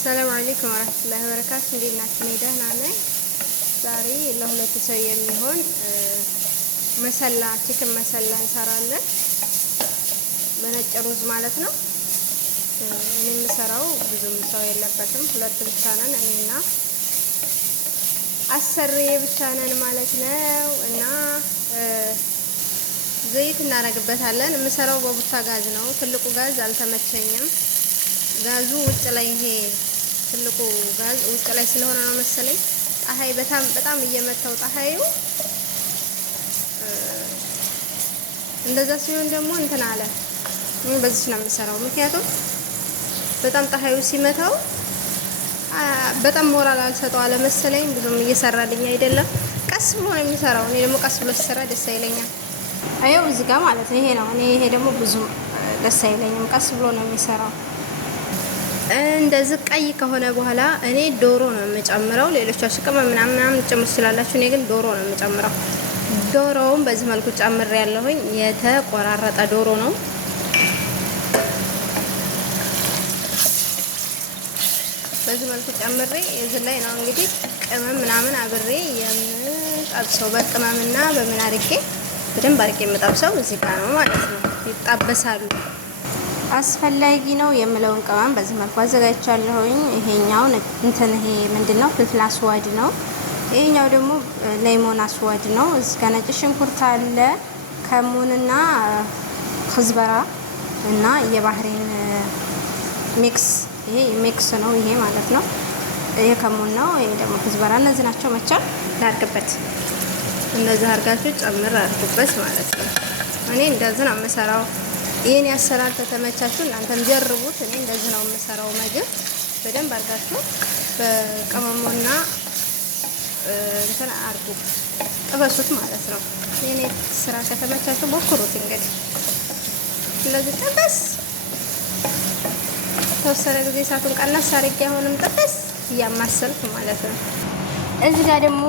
ሰላም አለይኩም ወራህመቱላሂ ወበረካቱ። እንዴት ናችሁ? እኔ ደህና ነኝ። ዛሬ ለሁለት ሰው የሚሆን መሰላ ቺክን መሰላ እንሰራለን። በነጭ ሩዝ ማለት ነው። እኔ የምሰራው ብዙም ሰው የለበትም፣ ሁለት ብቻ ነን፣ እኔና አሰሬ ብቻ ነን ማለት ነው። እና ዘይት እናደርግበታለን። የምሰራው በቡታ ጋዝ ነው። ትልቁ ጋዝ አልተመቸኝም። ጋዙ ውጭ ላይ ይሄ ትልቁ ጋዝ ውጭ ላይ ስለሆነ ነው መሰለኝ ፀሐይ በጣም እየመታው ፀሐዩ እንደዛ ሲሆን ደግሞ እንትን አለ። በዚህ ነው የምሰራው፣ ምክንያቱም በጣም ፀሐዩ ሲመታው በጣም ሞራል አልሰጠው አለ መሰለኝ። ብዙም እየሰራልኝ አይደለም። ቀስ ብሎ ነው የሚሰራው። እኔ ደግሞ ቀስ ብሎ ሲሰራ ደስ አይለኛል። አየው እዚህ ጋር ማለት ነው። ይሄ ነው ይሄ ደግሞ ብዙ ደስ አይለኝም። ቀስ ብሎ ነው የሚሰራው። እንደዚህ ቀይ ከሆነ በኋላ እኔ ዶሮ ነው የምጨምረው። ሌሎቻችሁ ቅመም ምናምን ጨምሩ ትችላላችሁ። እኔ ግን ዶሮ ነው የምጨምረው። ዶሮውን በዚህ መልኩ ጨምሬ ያለሁኝ የተቆራረጠ ዶሮ ነው። በዚህ መልኩ ጨምሬ እዚህ ላይ ነው እንግዲህ ቅመም ምናምን አብሬ የምጠብሰው። በቅመምና በምን አድርጌ በደንብ አድርጌ የምጠብሰው እዚህ ጋር ነው ማለት ነው። ይጣበሳሉ። አስፈላጊ ነው የምለውን ቅመም በዚህ መልኩ አዘጋጅቻለሁኝ። ይሄኛው እንትን ይሄ ምንድነው? ፍልፍል አስዋድ ነው። ይሄኛው ደግሞ ሌሞን አስዋድ ነው። እዚህ ጋር ነጭ ሽንኩርት አለ፣ ከሙንና ክዝበራ እና የባህሬን ሚክስ። ይሄ ሚክስ ነው ይሄ ማለት ነው። ይሄ ከሙን ነው። ይሄ ደግሞ ክዝበራ። እነዚህ ናቸው። መቻል ላድርግበት። እነዚህ አድርጋችሁ ጨምር አድርጉበት ማለት ነው። እኔ እንደዚህ ነው የምሰራው። ይሄን ያሰራር ተተመቻችሁ እናንተም ጀርቡት። እኔ እንደዚህ ነው የምሰራው። ምግብ በደንብ አድርጋችሁ በቅመሙና እንትን አርጉ ጥበሱት ማለት ነው። የኔ ስራ ከተመቻችሁ ሞክሩት። እንግዲህ እንደዚህ ጥበስ ተወሰነ ጊዜ እሳቱን ቀነስ አድርጌ አሁንም ጥበስ እያማሰልኩ ማለት ነው። እዚህ ጋር ደግሞ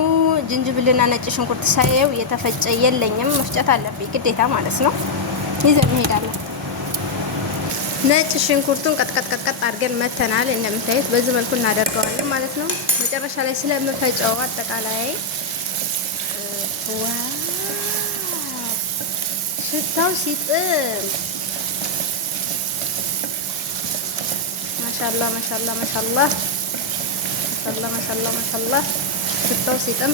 ዝንጅብልና ነጭ ሽንኩርት ሳየው የተፈጨ የለኝም፣ መፍጨት አለብኝ ግዴታ ማለት ነው። ይዘን እንሄዳለን። ነጭ ሽንኩርቱን ቀጥቀጥ አድርገን መተናል። እንደምታዩት በዚህ መልኩ እናደርገዋለን ማለት ነው። መጨረሻ ላይ ስለምፈጨው አጠቃላይ ዋው ሽታው ሲጥም ማሻአላ ማሻአላ ማሻአላ ማሻአላ ማሻአላ ማሻአላ ሽታው ሲጥም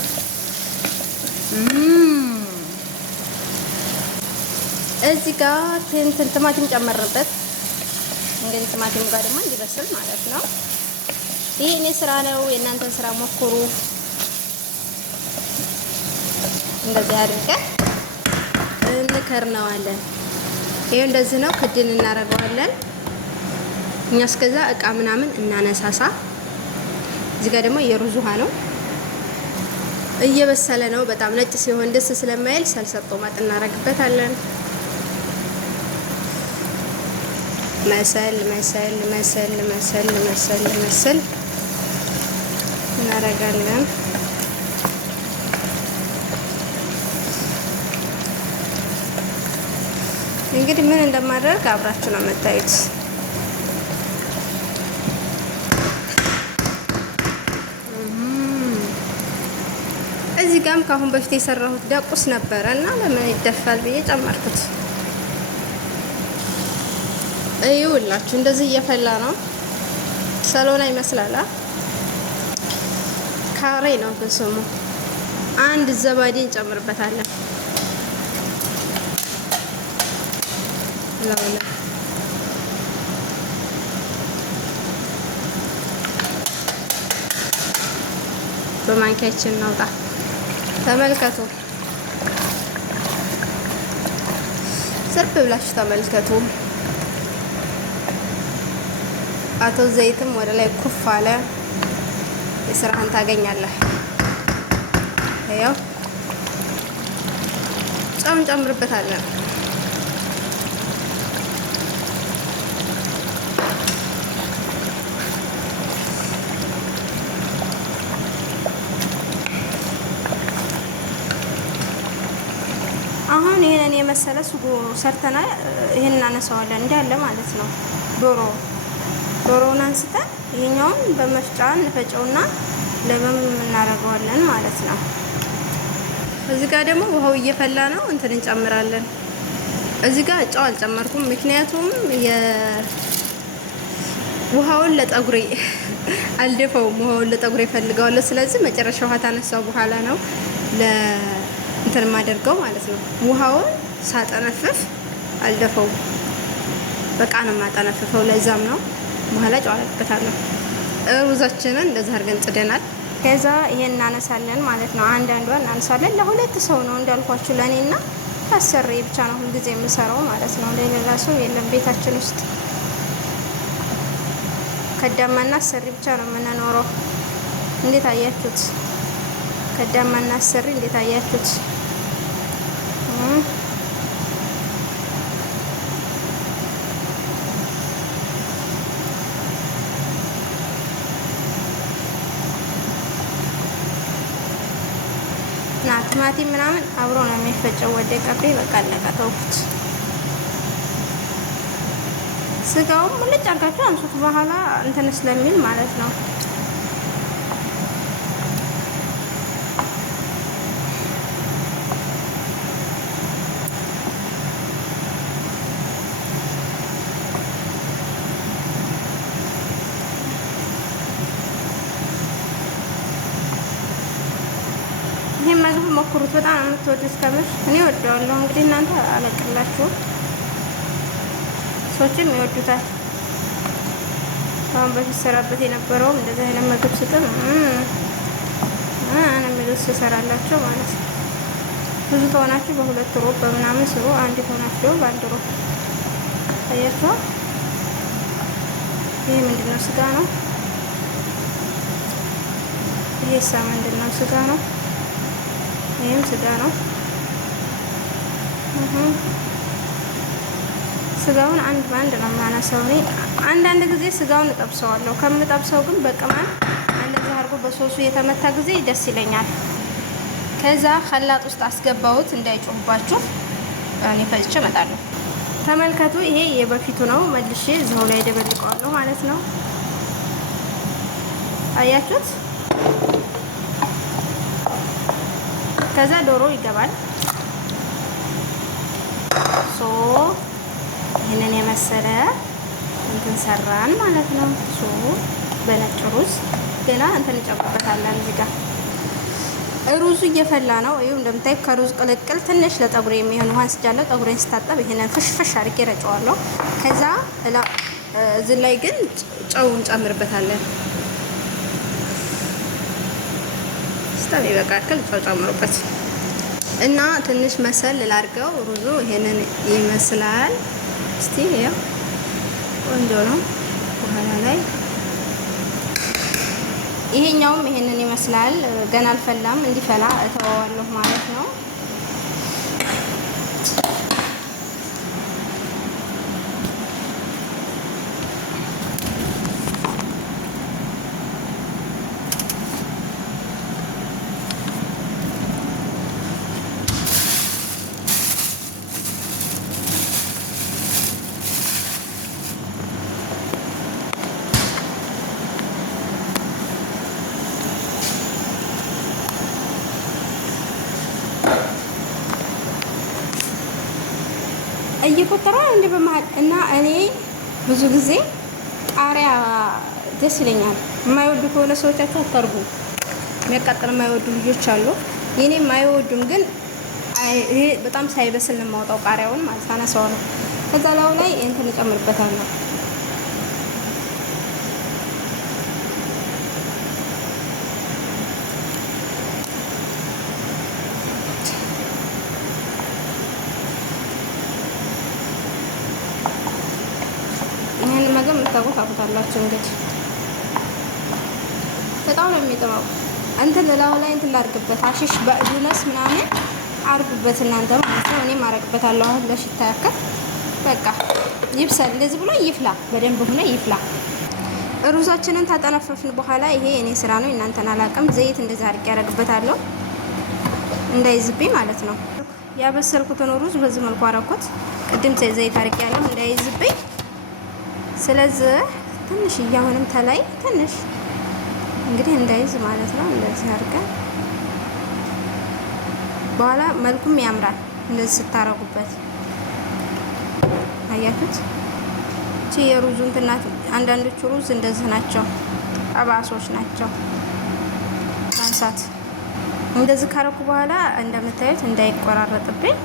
እዚህ ጋር ቲማቲም ጨመርበት። እንግዲህ ቲማቲሙ ጋር ደግሞ እንዲበስል ማለት ነው። ይሄ እኔ ስራ ነው፣ የእናንተን ስራ ሞክሩ። እንደዚህ አድርገን እንከርነዋለን። ይሄ እንደዚህ ነው። ክድን እናደርገዋለን። እኛ እስከዛ እቃ ምናምን እናነሳሳ። እዚህ ጋር ደግሞ የሩዝ ውሃ ነው። እየበሰለ ነው። በጣም ነጭ ሲሆን ደስ ስለማይል ሰልሰጦ ማጥ እናደርግበታለን። መሰል መሰል መሰል መሰል መሰል መሰል እናደርጋለን። እንግዲህ ምን እንደማደርግ አብራችሁ ነው የምታዩት። እዚህ ጋርም ከአሁን በፊት የሰራሁት ዳቁስ ነበረ እና ለምን ይደፋል ብዬ ጨመርኩት። ይኸውላችሁ እንደዚህ እየፈላ ነው። ሰሎና ይመስላል። ካሬ ነው በስሙ። አንድ ዘባዴ እንጨምርበታለን። ለውላ በማንኪያችን እናውጣ። ተመልከቱ፣ ስርብ ብላችሁ ተመልከቱ። አቶ ዘይትም ወደ ላይ ኩፍ አለ። የስራህን ታገኛለህ። ያው ጨው እንጨምርበታለን። አሁን ይሄንን የመሰለ ሱጎ ሰርተናል። ይሄን እናነሳዋለን እንዳለ ማለት ነው። ዶሮውን አንስተን ይሄኛውን በመፍጫ እንፈጨውና ለበም እናደርገዋለን ማለት ነው። እዚህ ጋር ደግሞ ውሃው እየፈላ ነው። እንትን እንጨምራለን። እዚህ ጋር ጨው አልጨመርኩም፣ ምክንያቱም ውሃውን ለጠጉሬ አልደፈውም። ውሃውን ለጠጉሬ ፈልገዋለሁ። ስለዚህ መጨረሻ ውሃ ታነሳው በኋላ ነው እንትን ማደርገው ማለት ነው። ውሃውን ሳጠነፍፍ አልደፈውም፣ በቃ ነው ማጠነፍፈው። ለዛም ነው በኋላ ጨው አደርግበታለሁ። ሩዛችንን እንደዛ አድርገን ጽደናል። ከዛ ይሄን እናነሳለን ማለት ነው። አንዳንዷን እናነሳለን። ለሁለት ሰው ነው እንዳልኳችሁ፣ ለእኔና አሰሪ ብቻ ነው ሁልጊዜ የምሰራው ማለት ነው። ለሌላ ሰው የለም ቤታችን ውስጥ። ከዳማና አሰሪ ብቻ ነው የምንኖረው። እንዴት አያችሁት? ከዳማና አሰሪ እንዴት አያችሁት? ቲማቲም ምናምን አብሮ ነው የሚፈጨው። ወደቀብኝ በቃ አለቀ፣ ተውኩት። ስጋውም ሙልጭ አድርጋችሁ አንሱት በኋላ እንትን ስለሚል ማለት ነው። ይሄን ምግብ ሞክሩት፣ በጣም ነው የምትወዱት። ከምር እኔ ወደዋለሁ። እንግዲህ እናንተ አለቅላችሁ፣ ሰዎችም ይወዱታል። አሁን በፊት ሰራበት የነበረውም እንደዚህ አይነት ምግብ ስጥም እኔ የሚሉት ስሰራላቸው ማለት ነው። ብዙ ተሆናችሁ በሁለት ሮብ በምናምን ስሩ፣ አንድ ተሆናችሁ ደግሞ በአንድ ሮብ። አያችሁ፣ ይሄ ምንድነው? ስጋ ነው። ይሄሳ ምንድነው? ስጋ ነው። ይሄም ስጋ ነው። ስጋውን አንድ ባንድ ነው የማነሳው። እኔ አንዳንድ ጊዜ ስጋውን እጠብሰዋለሁ። ከምጠብሰው ግን በቅመም እንደዚህ አድርጎ በሶሱ የተመታ ጊዜ ደስ ይለኛል። ከዛ ኸላጥ ውስጥ አስገባሁት እንዳይጮህባችሁ። እኔ ፈጭቼ እመጣለሁ። ተመልከቱ። ይሄ የበፊቱ ነው። መልሼ እዛው ላይ ደበልቀዋለሁ ማለት ነው። አያችሁት? ከዛ ዶሮ ይገባል። ይህንን የመሰለ እንትን ሰራን ማለት ነው። በነጭ ሩዝ ሌላ እንትን እንጨምርበታለን። እዚህ ጋር ሩዙ እየፈላ ነው። ይኸው እንደምታይ ከሩዝ ቅልቅል ትንሽ ለጠጉሬ የሚሆን ውሃ አንስቻለሁ። ጠጉሬን ስታጠብ ይሄንን ፍሽፍሽ አድርጌ ረጨዋለሁ። ከዛ እዚህ ላይ ግን ጨው እንጨምርበታለን። ስታብ ይበቃል። ጨው ጨምሩበት እና ትንሽ መሰል ላድርገው። ሩዙ ይሄንን ይመስላል። እስቲ ያው ቆንጆ ነው። በኋላ ላይ ይሄኛውም ይሄንን ይመስላል። ገና አልፈላም፣ እንዲፈላ እተወዋለሁ ማለት ነው። እየቆጠረ እንደ በመሃል እና እኔ ብዙ ጊዜ ቃሪያ ደስ ይለኛል። የማይወዱ ከሆነ ሰዎቻቸው አታርጉ። የሚያቃጥል የማይወዱ ልጆች አሉ። የኔ የማይወዱም ግን ይሄ በጣም ሳይበስል ነው የማወጣው ቃሪያውን ማለት አነሳው ነው። ከዛ ላው ላይ እንትን እጨምርበታለሁ። ይሄን ምግብ የምታውቁት አቁታላችሁ። እንግዲህ በጣም ነው የሚጥመው። እንትን ላው ላይ እንትን ላድርግበት፣ አሽሽ በዱነስ ምናምን አርጉበት እናንተ ማለት ነው። እኔም አረግበታለሁ አሁን ለሽታ ያክል። በቃ ይብሰል፣ እንደዚህ ብሎ ይፍላ፣ በደንብ ሆነ ይፍላ። ሩዛችንን ታጠነፈፍን በኋላ ይሄ እኔ ስራ ነው እናንተን አላውቅም። ዘይት እንደዛ አድርጌ ያረግበታለሁ እንዳይዝብኝ ማለት ነው። ያበሰልኩትን ሩዝ በዚህ መልኩ አረኩት። ቅድም ዘይት አድርጌ ያለው እንዳይዝብኝ። ስለዚህ ትንሽ አሁንም ተላይ ትንሽ እንግዲህ እንዳይዝ ማለት ነው። እንደዚህ አድርገን በኋላ መልኩም ያምራል እንደዚህ ስታረጉበት። አያችሁት? እቺ የሩዙ እንትና አንዳንዶቹ ሩዝ እንደዚህ ናቸው፣ ጠባሶች ናቸው። ማንሳት እንደዚህ ካረኩ በኋላ እንደምታዩት እንዳይቆራረጥብኝ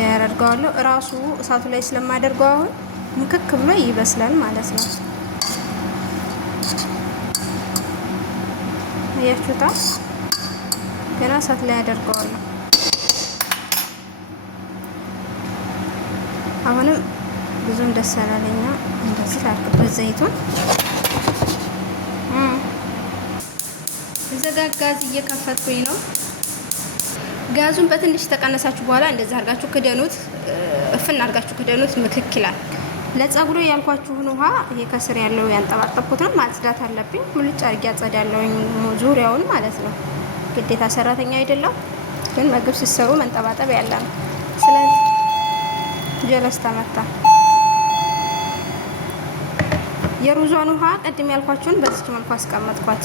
ያደርገዋለሁ። እራሱ እሳቱ ላይ ስለማደርገው አሁን ምክክ ብሎ ይበስላል ማለት ነው። አያችሁታ? ገና እሳት ላይ አደርገዋለሁ። አሁንም ብዙም ደስ አላለኛ። እንደዚህ ላድርግበት ዘይቱን። እዚህ ጋር ጋዝ እየከፈትኩኝ ነው። ጋዙን በትንሽ ተቀነሳችሁ በኋላ እንደዚህ አድርጋችሁ ክደኑት፣ እፍና አድርጋችሁ ክደኑት። ምክክ ይላል። ለፀጉሩ ያልኳችሁን ውሃ ይሄ ከስር ያለው ያንጠባጠብኩትን ማጽዳት አለብኝ። ሙልጭ አድርጌ አጸዳለሁ ዙሪያውን ማለት ነው። ግዴታ ሰራተኛ አይደለም፣ ግን ምግብ ሲሰሩ መንጠባጠብ ያለ ነው። ስለዚህ ጀለስ ተመታ። የሩዟን ውሃ ቅድም ያልኳችሁን በዚች መልኩ አስቀመጥኳት።